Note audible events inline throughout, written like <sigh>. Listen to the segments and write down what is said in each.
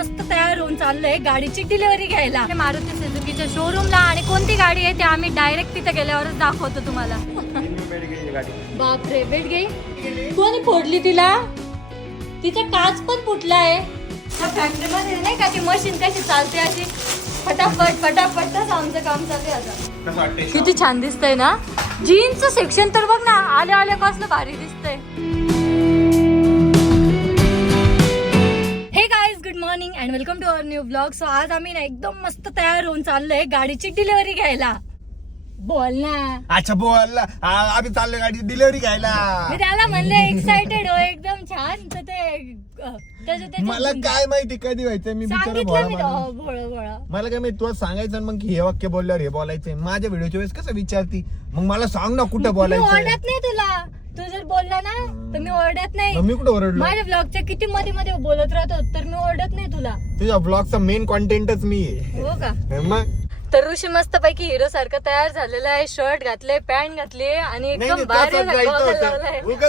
मस्त तयार होऊन चाललोय गाडीची डिलिव्हरी घ्यायला. मारुती सुझुकीच्या शोरूमला आणि कोणती गाडी आहे ते आम्ही डायरेक्ट तिथे गेल्यावरच दाखवतो तुम्हाला. बापरे भेट गई. कोणी फोडली तिला? तिचा काच पण फुटलाय. त्या फॅक्टरीमध्ये नाही का ती मशीन कशी चालते अशी? फटाफट फटाफट तसं आमचं काम चालू आहे किती छान दिसतंय ना? जीन्सचं सेक्शन तर बघ ना आल्या आल्या कसलं भारी दिसतंय. Morning and welcome to our new blog so आज आम्ही ना एकदम मस्त तयार होऊन चाललोय गाडीची डिलिव्हरी घ्यायला. बोल ना. अच्छा बोल आ, आम्ही चाललो गाडी डिलिव्हरी घ्यायला. मी त्याला म्हणले एक्साइटेड हो एकदम छान. तर ते अं, त्याचं- त्याचं- मला काय माहिती कधी व्हायचं मी बिचारा सांगितलं भोळा मी माणूस. तो, भोळं भोळं. मला काय माहिती तुला सांगायचं आणि मग हे वाक्य बोलल्यावर हे बोलायचंय. माझ्या व्हिडिओच्या वेळेस कसं विचारती? मग मला सांग ना कुठं मी बोलायचं ओरडत नाही तुला. तू जर बोलला ना तर मी ओरडत नाही. मी कुठं ओरडलो? माझ्या ब्लॉगच्या किती मध्ये मध्ये बोलत राहतो तर मी ओरडत नाही तुला. तुझ्या ब्लॉगचा मेन कॉन्टेंटच मी आहे. हो का? मग? तर ऋषी मस्त पैकी हिरो सारखं तयार झालेला आहे. शर्ट घातले पॅन्ट घातली आणि एकदम भारी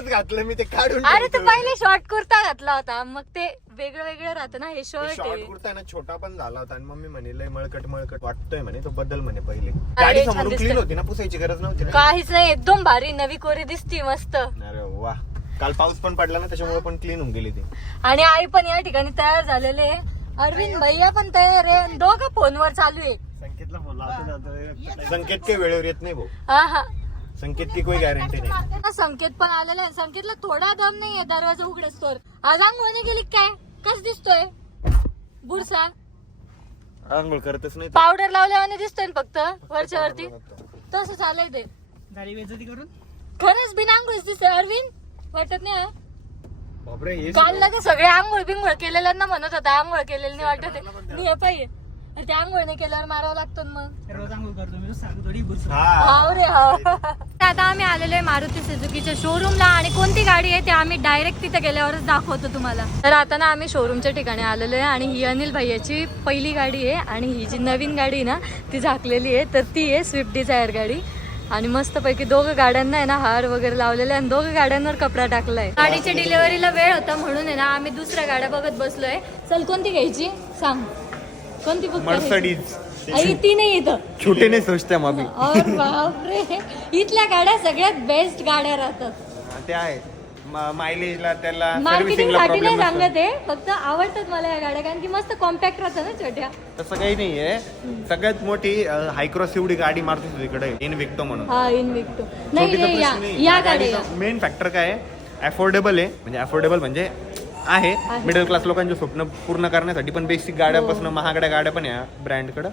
घातलं मी ते काढून अरे तू. पहिले शॉर्ट कुर्ता घातला होता. मग ते वेगळं वेगळं राहतं ना हे शर्ट शॉर्ट कुर्ता ना छोटा पण झाला होता. आणि मम्मी म्हणे मळकट मळकट. वाटतोय म्हणे तो बदल म्हणे पहिले. गाडी. क्लीन होती ना पुसायची गरज नव्हती काहीच नाही एकदम भारी नवी कोरी दिसती मस्त. अरे वा. काल पाऊस पण पडला ना त्याच्यामुळे पण क्लीन होऊन गेली ती. आणि आई पण या ठिकाणी तयार झालेले. अरविंद भैया पण तयार आहे. दोघं फोनवर चालू आहे. संकेतला संकेत काही वेळेवर येत नाही भाऊ. हा हा. संकेत की कोई गॅरंटी नाही. संकेत पण आलेला आहे. संकेतला थोडा दम नाहीये दरवाजा उघडच तर. आज आंघोळने गेली काय? कस दिसतोय? बुरसा? आंघोळ करतच नाही पावडर लावल्यावाने दिसतोय ना फक्त वरच्या वरती? तसं चालय ते. गाडी बेजती करून? खरंच बिन आंघोळच दिसतोय अरविंद. वाटत नाही हा? बापरे हे काल लगे सगळे आंघोळ बिंघोळ केलेल्यांना म्हणत होता. आंघोळ केलेलं नाही वाटत आहे. मी हे पाहिजे. आणि ते आंघोळ नाही केल्यावर मारावं लागतं ना मग. रोज आंघोळ करतो मी सांगतो थोडी बुरस हा. हाव रे हाव. आता आम्ही आलेलो आहे मारुती सुझुकीच्या शोरूमला आणि कोणती गाडी आहे ते आम्ही डायरेक्ट तिथे गेल्यावरच दाखवतो तुम्हाला. तर आता ना आम्ही शोरूमच्या ठिकाणी आलेलो आहे आणि ही अनिल भैयाची पहिली गाडी आहे आणि ही जी नवीन गाडी आहे ना ती झाकलेली आहे. तर ती आहे स्विफ्ट डिझायर गाडी. आणि मस्तपैकी दोघं गाड्यांना आहे ना हार वगैरे लावलेले आहे आणि दोघं गाड्यांवर कपडा टाकलाय. गाडीच्या डिलिव्हरीला वेळ होता म्हणून आहे ना आम्ही दुसऱ्या गाड्या बघत बसलोय. चल कोणती घ्यायची? सांग. कोणती बुक मर्सडीज. आई ती नाही इथं. छोटे नाही सोचते मम्मी और बापरे. इथल्या गाड्या सगळ्यात बेस्ट गाड्या राहतात. ते आहे. मायलेजला त्याला मार्केटिंग सर्व्हिसिंगला साठी नाही प्रॉब्लेम सांगत आहे. फक्त आवडतात मला या गाड्या कारण की मस्त कॉम्पॅक्ट राहतात ना छोट्या. तसं काही नाहीये सगळ्यात मोठी हायक्रॉस एवढी गाडी मारतो तुझ्याकडे इन विकतो म्हणून. हा इन विकतो नाही नाही. या या गाड्या या. मेन फॅक्टर काय आहे? अफोर्डेबल आहे. म्हणजे अफोर्डेबल म्हणजे आहे. मिडल क्लास लोकांचे स्वप्न पूर्ण करण्यासाठी पण बेसिक गाड्यापासून महागड्या गाड्या पण आहे ब्रँडकडे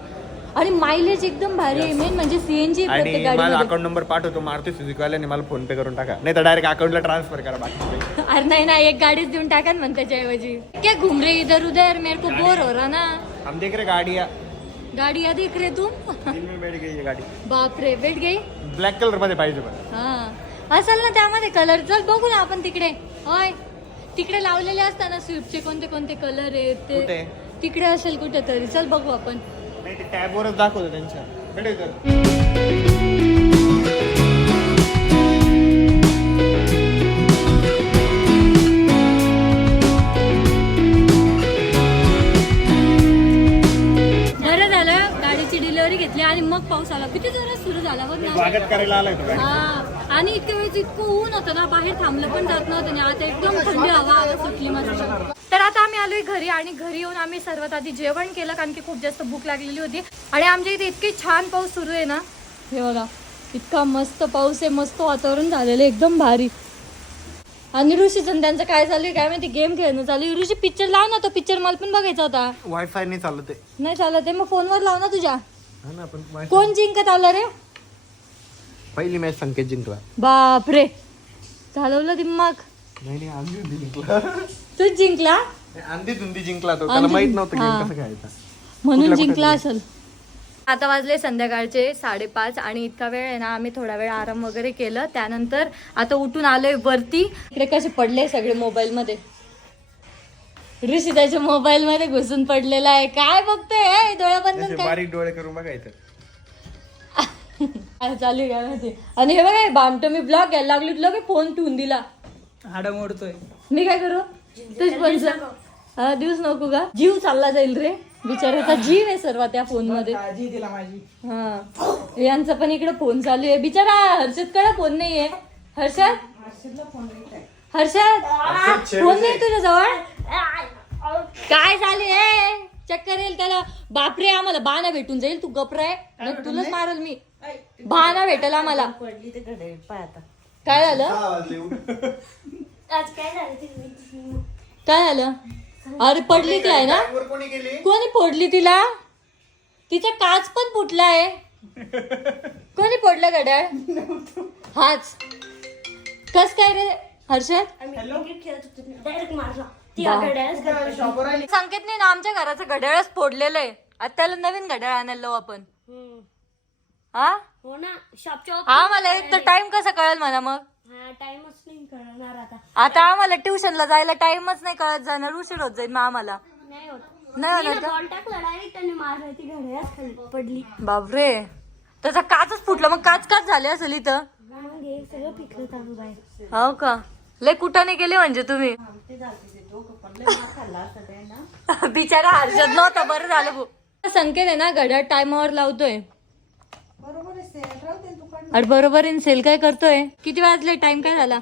आणि मायलेज एकदम भारी आहे. मेन म्हणजे सीएनजी आणि माझा अकाउंट नंबर पाठवतो. मारुती सुझुकीवाल्याने मला फोन पे करून टाका. नाही तर डायरेक्ट अकाउंटला ट्रान्सफर करा बाकी <laughs> अरे नाही ना एक गाडीच देऊन टाका ना मग त्याच्याऐवजी. क्या घूम रहे इधर उधर? मेरे को बोर हो रहा ना. हम देख रहे गाडी या गाडी या देख रहे तुम? बैठ गई ये गाडी। <laughs> बाप रे बैठ गई? ब्लॅक कलरमध्ये पाहिजे पण हा. असेल ना त्यामध्ये कलर चल बघू ना आपण तिकडे. होय. तिकडे लावलेले असताना स्विफ्टचे कोणते कोणते कलर आहेत कुठे? ते तिकडे असेल कुठे तरी चल बघू आपण. नाही ते टॅबवरच दाखवतो त्यांच्या. बरं झालं. गाडीची डिलिव्हरी घेतली आणि मग पाऊस आला. किती जोरात सुरू झाला बघ ना? स्वागत करायला आलाय. तो गाडी हा. आणि इतक्या वेळेस इतकं ऊन होतं ना बाहेर थांबलं पण जात नव्हतं आणि आता एकदम थंडी हवा हवा सुटली मस्त. तर आता आम्ही आलोय घरी आणि घरी येऊन आम्ही सर्वात आधी जेवण केलं कारण की खूप जास्त भूक लागलेली होती. आणि आमच्या इथे इतकी छान पाऊस सुरू आहे ना. हे बघा इतका मस्त पाऊस आहे मस्त वातावरण झालेलं एकदम भारी. आणि ऋषीचं त्यांचं काय चालू आहे काय माहिती गेम खेळणं चालू आहे. ऋषी पिक्चर लाव ना तो पिक्चर मला पण बघायचा होता. वायफाय नाही चालत आहे. नाही चालत आहे मग फोनवर लाव ना तुझ्या. हा कोण जिंकत आलं रे? पहिली मॅच संकेत जिंकला. बापरे. चालवलं दिमाग नाही नाही आंधी धुंदी जिंकला. तूच जिंकला? आंधी धुंदी जिंकला तो. त्याला माहीत नव्हतं. गेम कसं खेळायचा. म्हणून जिंकला असेल. आता वाजले संध्याकाळचे साडेपाच आणि इतका वेळ आहे ना आम्ही थोडा वेळ आराम वगैरे केलं. त्यानंतर आता उठून आलोय वरती. इकडे कसे पडले सगळे मोबाईल मध्ये? ऋषी त्याच्या मोबाईल मध्ये घुसून पडलेला आहे. काय बघतोय? हे? डोळा बंद असे बारीक डोळे करून बघायचं. काय चालू आहे काय माहिती. आणि हे बघा बामट मी ब्लॉग घ्यायला लागली तुला फोन ठेवून दिला. हाडं मोडतोय. मी काय करू? तुझ पण हा दिवस नको का? जीव चालला जाईल रे. बिचाऱ्याचा जीव आहे सर्व त्या फोनमध्ये. काळजी दिला माझी. हा. यांचा पण इकडे फोन चालू आहे. बिचारा हर्षद? कडे फोन नाहीये हर्षद? हर्षद फोन नाही तुझ्या जवळ? काय झाले चक्कर येईल त्याला. बापरे आम्हाला बाणा भेटून जाईल. तू गपराय नाही तुलाच मारल मी. बाणा भेटल आम्हाला पडली ते घडे पाय आता. काय झालं? आज काय झालं ते काय झालं? अरे पडली ती आहे ना? कोणी गेली? कोणी फोडली तिला? तिचा काच पण फुटलाय. कोणी फोडलं गड्याळ हाच. कस काय रे हर्षद? आम्ही क्रिकेट खेळत होतो डायरेक्ट मारला. ती घड्याळच घडली. संकेतने ना आमच्या घराचं घड्याळच फोडलेलं आहे. आता त्याला नवीन घड्याळ आणायला लावू आपण. हा? हो ना शॉपच्या हा मला एक तर टाइम कसा कळेल म्हणा मग? हा टाइमच नाही कळणार आता. आता आम्हाला ट्युशनला जायला टाइमच नाही कळत जाणार उशीर होत जाईल मग आम्हाला. नाही होत. नाही होणार का? बॉल टाकला डायरेक्ट त्याने मारला ती घड्याळच खाली पडली. बापरे. त्याचा काचच फुटला मग काच काच झाले असेल इथं? मग हे सगळं पिकलं चालू बाहेर. हो का? लय कुठाने गेले म्हणजे तुम्ही. बिचारा हर्षद नव्हता बरं झालं भाऊ. संकेत आहे ना घड्याळ टायमावर लावतोय. अरे बरोबर आहे सेल काय करतोय? किती वाजले? टाइम काय झाला?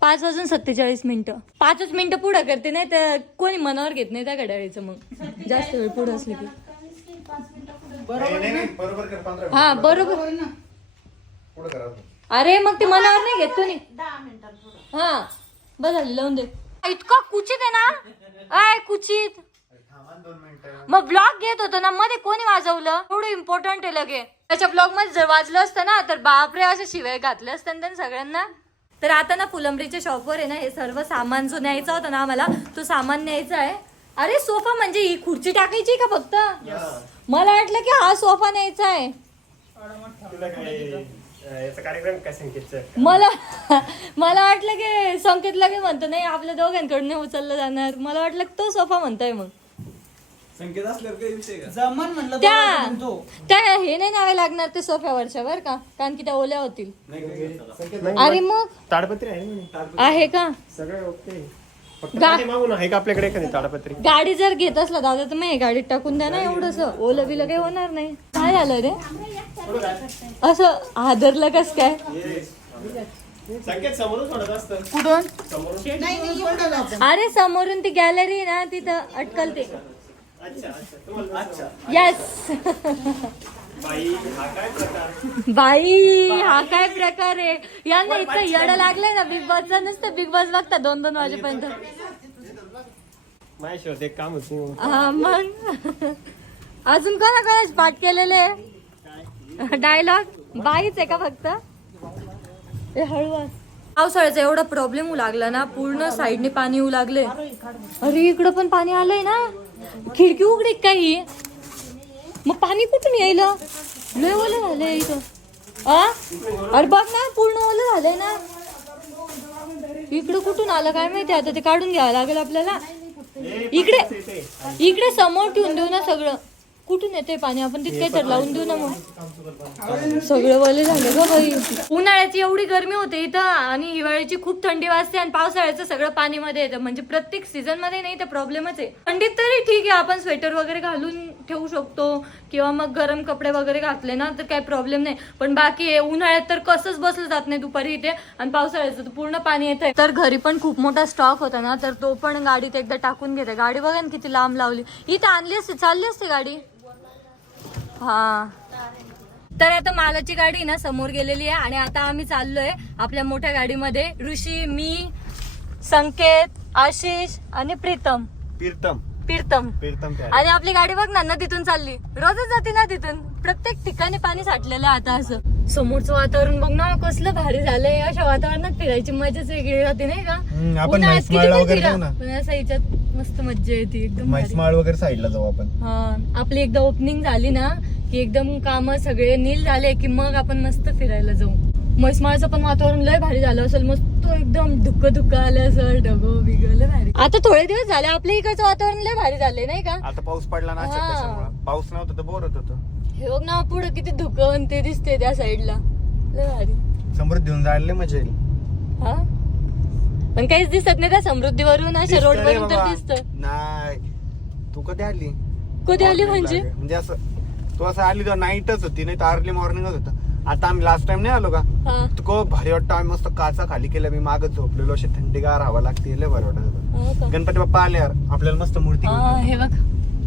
पाच वाजून सत्तेचाळीस मिनिटं. पाचच मिनिटं पुढं करते नाही तर कोणी मनावर घेत नाही त्या घड्याळीचं मग. जास्त वेळ पुढं असली की. नाही नाही बरोबर कर पंधरा हा बरोबर. पुढे करा अरे मग ते मनावर नाही घेत कोणी. हा. बस झाली लावून दे. इतका कुचित आहे ना? आय कुचित. मग ब्लॉग घेत होतो ना मध्ये कोणी वाजवलं? एवढं इम्पॉर्टंट आहे लगे. त्याच्या ब्लॉगमध्ये जर वाजलं असतं ना तर बापरे असे शिवाय घातले असते त्यांनी सगळ्यांना. तर आता ना फुलंबरीच्या शॉपवर आहे ना हे सर्व सामान जो न्यायचा होता ना आम्हाला. तो सामान न्यायचा आहे. अरे सोफा म्हणजे ही खुर्ची टाकायची का फक्त? मला वाटलं की हा सोफा न्यायचा आहे. मला मला वाटलं की संकेत लगे म्हणतो नाही आपल्या दोघांकडून उचललं जाणार. मला वाटलं तो सोफा म्हणताय मग. जमन म्हणलं त्या तो. त्या हे नाही नावे लागणार ते सोफ्यावरच्या बर का? कारण की त्या ओल्या होतील. अरे मग? ताडपत्री आहे म्हणे. आहे का? सगळं ओके. फक्त गा- पाठी मागून आहे का आपल्याकडे एखादी ताडपत्री? गाडी जर घेत असला दादा तर मग हे गाडीत टाकून द्या ना एवढस. ओलं बिलं काही होणार नाही. काय झालं रे? असं हादरलं कस काय? संकेत समोरून सोडत असतं. कुठून? अरे समोरून ती गॅलरी ना तिथं अटकलते. येस बाई हा काय प्रकार? बाई हा काय प्रकार आहे? यांना इतकं येडं लागलंय ना बिग बॉसचा नसतं बिग बॉस बघता दोन दोन वाजेपर्यंत. माझ्याशिवाय ते काम होत. नाही. हा मग? अजून कोणा कोणाच पाठ केलेले? डायलॉग बाईच आहे का फक्त? पावसाळ्याचा एवढा प्रॉब्लेम होऊ लागला ना पूर्ण साईडने पाणी येऊ लागले अरे इकडं पण पाणी आलंय ना? खिडकी उघडी काही? मग पाणी कुठून यायला? लय ओलं झालंय इथं. आ? अरे बघ ना पूर्ण ओलं झालंय ना. इकडं कुठून आलं काय माहिती आता? ते काढून घ्यावं लागेल आपल्याला. इकडे इकडे समोर ठेवून देऊ ना सगळं. कुठून येते पाणी? आपण तिथे तर लावून देऊ ना मग. सगळं वले झाले ग बाई. उन्हाळ्याची एवढी गरमी होते इथं आणि हिवाळ्याची खूप थंडी वाजते आणि पावसाळ्याचं सगळं पाणीमध्ये येतं. म्हणजे प्रत्येक सीझनमध्ये नाही तर प्रॉब्लेमच आहे. थंडीत तरी ठीक आहे आपण स्वेटर वगैरे घालून ठेवू शकतो. किंवा मग गरम कपडे वगैरे घातले ना तर काही प्रॉब्लेम नाही. पण बाकी आहे, उन्हाळ्यात तर कसंच बसलं जात नाही दुपारी इथे आणि पावसाळ्याचं तर पूर्ण पाणी येतंय. तर घरी पण खूप मोठा स्टॉक होता ना तर तो पण गाडीत एकदा टाकून घेते. गाडी बघा ना किती लांब लावली. इथं आणली असते चालली असते गाडी? हा. तर आता मालाची गाडी ना समोर गेलेली आहे आणि आता आम्ही चाललोय आपल्या मोठ्या गाडीमध्ये. ऋषी मी संकेत आशिष आणि प्रीतम. प्रीतम. प्रीतम. प्रीतम आणि आपली गाडी बघ ना नदीतून चालली. रोजच जाते ना तिथून प्रत्येक ठिकाणी पाणी साठलेलं आहे आता असं. समोरचं वातावरण बघ ना कसलं भारी झालंय. अशा वातावरणात फिरायची मजाच वेगळी राहते नाही का? आपण उन्हाळ्यात किती पण फिरा. पण असं याच्यात मस्त मज्जा येते एकदम. म्हैसमाळ वगैरे साईडला जाऊ आपण. हा आपली एकदा ओपनिंग झाली ना की एकदम काम सगळे नील झाले की मग आपण मस्त फिरायला जाऊ. म्हैसमाळचं पण वातावरण लय भारी झालं असेल मस्त एकदम धुक्क धुक्क आलं असेल ढगो बिग लय भारी. आता थोडे दिवस झाले आपल्या इकडचं वातावरण लय भारी झालंय नाही का? आता पाऊस पडला ना हा. त्याच्यामुळं. पाऊस नव्हता तर बोर होत होतं. हे बघ ना पुढे किती धुकं आणि ते दिसते त्या साईडला लय भारी. समृद्धी घेऊन जायला लय मजा येईल. हा? पण काहीच दिसत नाही त्या समृद्धीवरून अशा रोड वरून तर. दिसत. नाही. तू कधी आली? कधी आली म्हणजे. म्हणजे असं तू असं आली तर नाईटच होती नाही तर अर्ली मॉर्निंगच होता. आता आम्ही लास्ट टाइम नाही आलो का? तू खूप भारी वाटतं. आम्ही मस्त काचा खाली केल्या मी मागच झोपलेलो अशी थंडीगार हवा लागते. लय भारी वाटत होतं. हो का? गणपती बाप्पा आले यार. आपल्याला मस्त मूर्ती हा, बघ.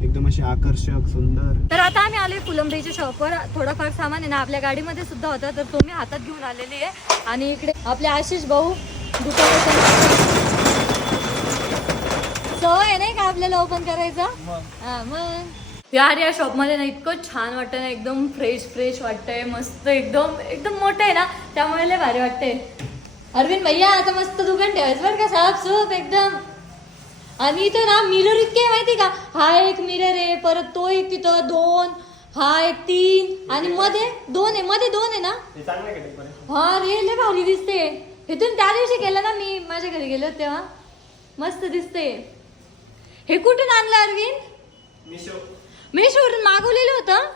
एकदम अशी आकर्षक सुंदर. तर आता आम्ही आलोय फुलंब्रीच्या शॉपवर थोडंफार सामान आहे ना आपल्या गाडीमध्ये सुद्धा होतं. तर तो मी हातात घेऊन आलेली आहे. आणि इकडे आपले आशिष भाऊ सवय नाही का आपल्याला ओपन करायचं? हा, मग. यार या शॉपमध्ये ना इतकं छान वाटतं ना एकदम फ्रेश फ्रेश वाटतंय मस्त एकदम एकदम मोठं आहे ना त्यामुळे लय भारी वाटतंय. अरविंद भैया आता मस्त दुकान ठेवायचं बरं का साफ सूप एकदम. आणि इथं ना मिरर इतके आहे माहिती का? हा एक मिरर आहे परत तो एक तिथं दोन हा एक तीन आणि मध्ये दोन आहे मध्ये दोन आहे ना? हे? हा रे लय भारी दिसते हे तुम्ही त्या दिवशी केलं ना मी माझ्या घरी गेलो तेव्हा. मस्त दिसते हे कुठून आणलं अरविंद? मिशो मेशवरून मागवलेलं होतं.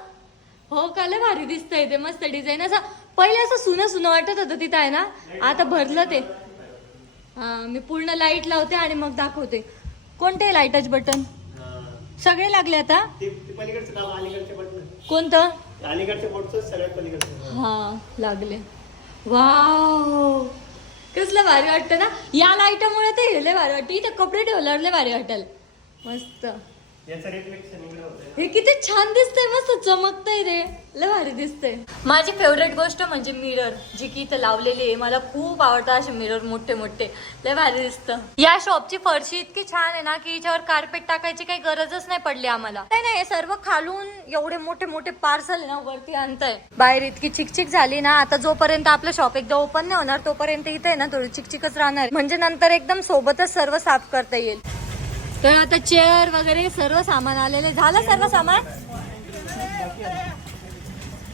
हो का लय भारी दिसतंय ते मस्त डिझाईन असं पहिले असं सुनं सुनं वाटत होतं तिथं आहे ना. आता भरलं ते. हा मी पूर्ण लाइट लावते आणि मग दाखवते. कोणते लाईटच बटन सगळे लागले आता? कोणतं? हा लागले. वाव! कसलं भारी वाटतं ना? या लाईटामुळे ते हे लय भारी वाटतं. इथं कपडे ठेवल्यावर लय भारी वाटेल. मस्त. याचा रेट हे किती छान दिसतंय मस्त चमकतंय रे. लय भारी दिसतंय. माझी फेवरेट गोष्ट म्हणजे मिरर जी की इथं लावलेली आहे. मला खूप आवडतं असे मिरर मोठे मोठे. लय भारी दिसतं. या शॉपची फरशी इतकी छान आहे ना की याच्यावर कार्पेट टाकायची काही गरजच नाही पडली आम्हाला. नाही नाही हे सर्व खालून एवढे मोठे मोठे पार्सल आहे ना वरती आणताय. बाहेर इतकी चिकचिक झाली ना आता जोपर्यंत आपलं शॉप एकदा ओपन नाही होणार तोपर्यंत इथे ना थोडी चिकचिकच राहणार. म्हणजे नंतर एकदम सोबतच सर्व साफ करता येईल. तर आता चेअर वगैरे सर्व सामान आलेले झालं सर्व सामान?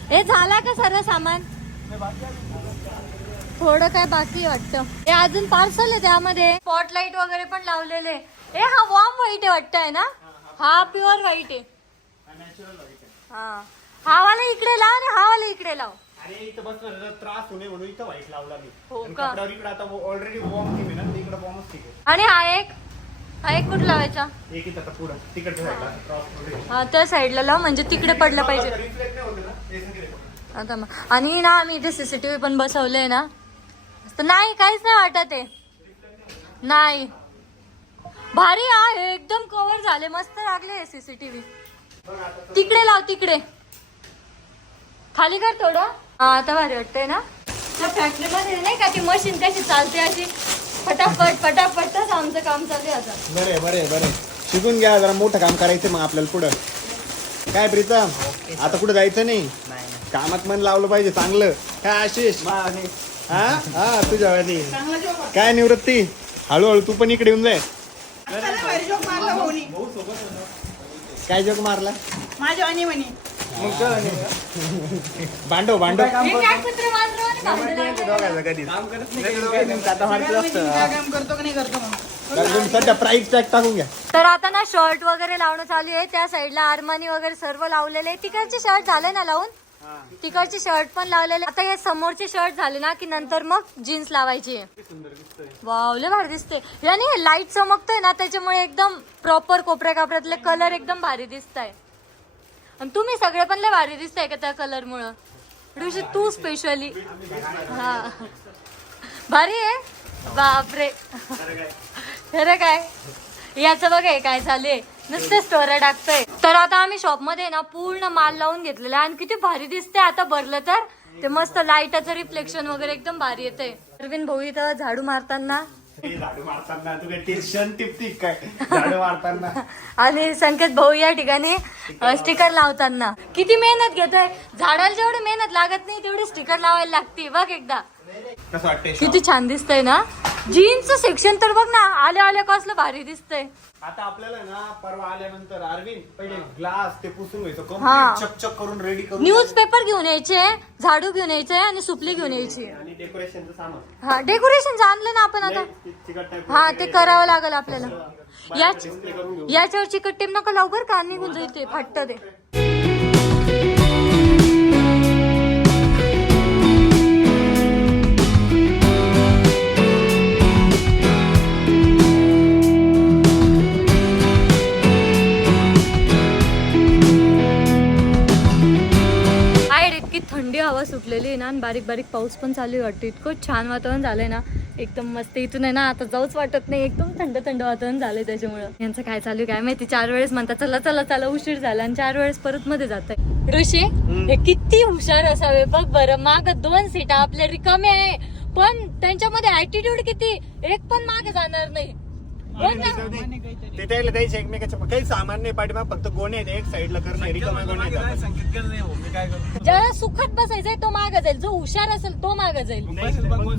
हे झाला का सर्व सामान? थोडं काय बाकी वाटतं. हे अजून पार्सल आहे त्यामध्ये. स्पॉटलाईट वगैरे पण लावलेले हे हा वॉर्म व्हाईट आहे वाटतं आहे ना? हा प्युअर व्हाईट आहे. हा. हा वाला इकडे लाव आणि हा वाला इकडे लाव. अरे इथं त्रास होणे म्हणून इथं व्हाईट लावला मी. हो का? ऑलरेडी इकडे ठीक आहे. आणि हा एक हा एक कुठं लावायचा? एक इथं आता पुढं. तिकडच्या साईडला क्रॉस हा त्या साईडला लाव म्हणजे तिकडे पडलं पाहिजे. रिफ्लेक्ट नाही होते ना हे सगळे पकडा. आता मग आणि ना आम्ही इथे सीसीटीव्ही पण बसवले ना. तर नाही काहीच नाही वाटत आहे. नाही. भारी हा हे एकदम कव्हर झाले. मस्त लागले सीसीटीव्ही तिकडे लाव तिकडे. खाली कर थोडं. हा आता भारी वाटतंय ना. त्या फॅक्टरीमध्ये नाही का ती मशीन कशी चालते अशी? फटाफट फटाफट तसं आमचं काम चालू आहे आता. बरे बरे बरे. शिकून घ्या जरा मोठं काम करायचं मग आपल्याला पुढं. काय प्रीतम? आता कुठं जायचं नाही? कामात मन लावलं पाहिजे चांगलं. काय आशिष. हा? हा तुझ्या वाली. काय निवृत्ती? हळूहळू तू पण इकडे येऊन जाय. काय जोक मारला? माझ्या आणि म्हणे. भांडव भांडव हे. काम करतो की नाही करतो म्हणून सध्या प्राईस टॅग टाकून घ्या. तर आता ना शर्ट वगैरे लावणं चालू आहे. त्या साईडला आरमानी वगैरे सर्व लावलेले तिकडचे शर्ट झाले ना लावून? तिकडचे शर्ट पण लावलेले. आता हे समोरचे शर्ट झाले ना की नंतर मग जीन्स लावायची. वावले भारी दिसते याने हे लाइट चमकतोय ना त्याच्यामुळे एकदम प्रॉपर कोपऱ्या कापऱ्यातले कलर एकदम भारी दिसत आहे आणि तुम्ही सगळे पण लय भारी दिसताय का त्या कलर मुळे. ऋषी तू स्पेशली हा. भारी आहे. बापरे. खरं काय? याचं बघ हे काय चालू नुसते स्टोऱ्या टाकतोय. तर आता आम्ही शॉपमध्ये ना पूर्ण माल लावून घेतलेला आहे. आणि किती भारी दिसते आता भरलं तर. ते मस्त लाईटाचं रिफ्लेक्शन वगैरे एकदम भारी येते अरविंद भाऊ इथं झाडू मारताना झाडू मारताना तू काय टेन्शन टिपती काय? झाडू मारताना. आणि संकेत भाऊ या ठिकाणी स्टिकर लावताना. किती मेहनत घेतोय? झाडाला जेवढी मेहनत लागत नाही तेवढी स्टिकर लावायला लागते. बघ एकदा. कसं वाटतंय किती छान दिसतंय ना? जीन्सचं सेक्शन तर बघ ना आल्या आल्या कसलं भारी दिसतंय. आता आपल्याला ना परवा आल्यानंतर अरविंद पहिले ग्लास ते पुसून घ्यायचं. हा. चकचक करून रेडी करून न्यूजपेपर घेऊन यायचे झाडू घेऊन यायचे आणि सुपली घेऊन यायची. आणि डेकोरेशनचं सामान. हा डेकोरेशन आणलं ना आपण आता. ति- हा ते करावं लागेल आपल्याला. याच याच्यावर चिकट टेप नका लावू बरं का? निघून जाईल ते फाटत ते. सुटलेली आहे ना आणि बारीक बारीक पाऊस पण चालू आहे वाटतं. इतकं छान वातावरण झालंय ना. एकदम मस्त इथून आहे ना आता जाऊच वाटत नाही. एकदम थंड थंड वातावरण झालंय त्याच्यामुळं. यांचं काय चालू आहे काय माहिती? चार वेळेस म्हणतात चला चला चला उशीर झाला. आणि चार वेळेस परत मध्ये जात आहे ऋषी हे किती हुशार असावे बघ बरं. माग दोन सीटा आपल्या रिकाम्या आहे. पण त्यांच्यामध्ये ऍटिट्यूड किती? एक पण मागे जाणार नाही. बघ ना. ते त्याला द्यायचे एकमेकाच्या काही सामान नाही पाठीमा फक्त गोणे आहेत एक साईडला करणे रिकामा गोणे आहेत. ज्याला सुखात बसायचंय तो माग जाईल. जो हुशार असेल तो माग जाईल.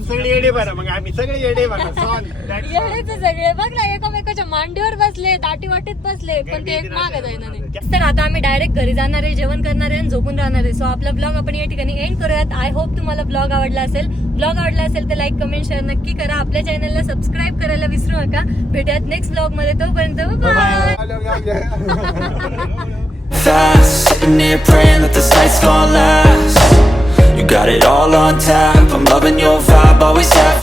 सगळे येडे बरं मग आम्ही सगळे येडे बरं <laughs> आहे सगळे. बघ ना एकामेकाच्या मांडीवर बसले दाटी वाटीत बसले पण ते एक माग जायना नाही. तर आता आम्ही डायरेक्ट घरी जाणार आहे जेवण करणार आहे आणि झोपून राहणार आहे. सो आपला ब्लॉग आपण या ठिकाणी एंड करूयात. आय होप तुम्हाला ब्लॉग आवडला असेल. ब्लॉग आवडला असेल तर लाईक कमेंट शेअर नक्की करा. आपल्या चॅनलला सबस्क्राईब करायला विसरू नका. भेटूयात नेक्स्ट ब्लॉग मध्ये तोपर्यंत bye fast Sitting here praying that this night's gonna last You got it all on tap I'm loving your vibe, always have